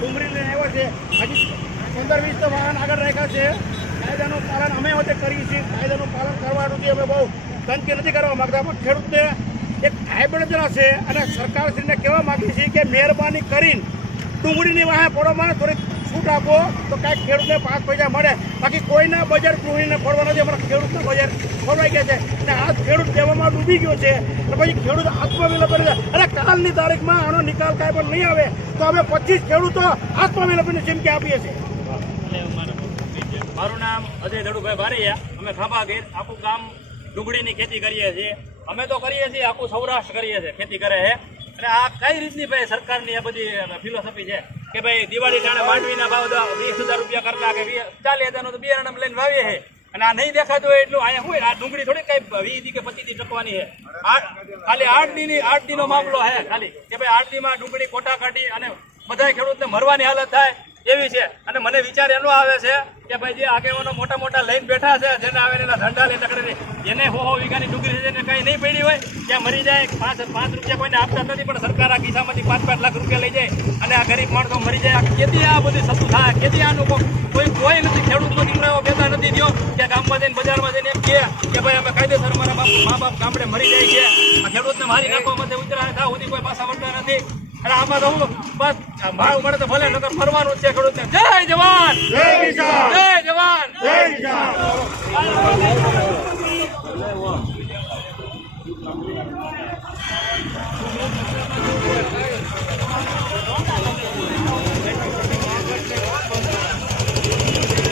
ડુંગળી લઈને આવ્યા છે. હજી 15-20 તો વાહન આગળ રાખ્યા છે. કાયદાનું પાલન અમે હોતે કરીએ છીએ. કાયદાનું પાલન કરવાનું છે. અમે બહુ તનકી નથી કરવા માગતા, પણ ખેડૂતને એક આવેદન છે અને સરકારશ્રીને કહેવા માગીએ છીએ કે મહેરબાની કરીને ડુંગળીની વાહે પડવામાં થોડીક છૂટ આપો તો કાંઈક ખેડૂતને 5 પૈસા મળે. બાકી કોઈના બજાર ડુંગળીને પડવા નથી. અમારા ખેડૂતના બજાર ખોરવાઈ ગયા છે અને આ ખેડૂત દેવામાં ડૂબી ગયો છે. અને પછી ખેડૂત આત્મવિલોપન છે અને કાલની તારીખમાં આનો નિકાલ કાંઈ પણ નહીં આવે તો અમે 25 ખેડૂતો આત્મવિલોપનની ચીમકી આપીએ છીએ. મારું નામ અજય ધડુભાઈ બારૈયા. અમે ખાંભા ગીર આખું ગામ ડુંગળીની ખેતી કરીએ છીએ. અમે તો કરીએ છીએ, આખું સૌરાષ્ટ્ર કરીએ છીએ, ખેતી કરે છે. અને આ કઈ રીતની ભાઈ સરકારની આ બધી ફિલોસોફી છે કે ભાઈ દિવાળી ટાણે માંડવીના ભાવ 20,000 રૂપિયા કરતા કે 40,000 તો બિયારણ લઈને વાવીએ છે. અને આ નહીં દેખાતું હોય એટલું અહીંયા હોય. આ ડુંગળી થોડી કઈ 20 કે 25 ટકવાની છે. ખાલી 8 દીનો મામલો છે ખાલી કે ભાઈ 8 દીમાં ડુંગળી કોટા કાઢી અને બધા ખેડૂતને મરવાની હાલત થાય એવી છે. અને મને વિચાર એનો આવે છે કે ભાઈ જે આગેવાનો મોટા મોટા લઈને બેઠા છે, જેને આવે એના ધંધા લઈને કરે એને 100 વીઘાની ડુંગળી છે, જેને કઈ નહીં પડી હોય ત્યાં મરી જાય. 5 રૂપિયા કોઈને આપતા નથી, પણ સરકાર આ ખિસ્સામાંથી 5-5 લાખ રૂપિયા લઈ જાય અને આ ગરીબ માણસો મરી જાય. કેદી આ બધી સતું થાય? કેદી આનું કોઈ નથી? ખેડૂતનો દીકરાઓ બેતા નથી થયો કે ગામમાં જઈને બજારમાં જઈને એમ કે ભાઈ અમે કાયદેસર મારા મા બાપ ગામડે મરી જાય છે. આ ખેડૂતને મારી નાખવા માટે ઉતરાણ થાય સુધી કોઈ પાછા વળતા નથી. અને આમાં તો હું બસ ભાવ મળે તો ભલે, નગર ફરવાનું છે ખેડૂતને. જય જવાન, જય કિસાન, જય જવાન, જય કિસાન.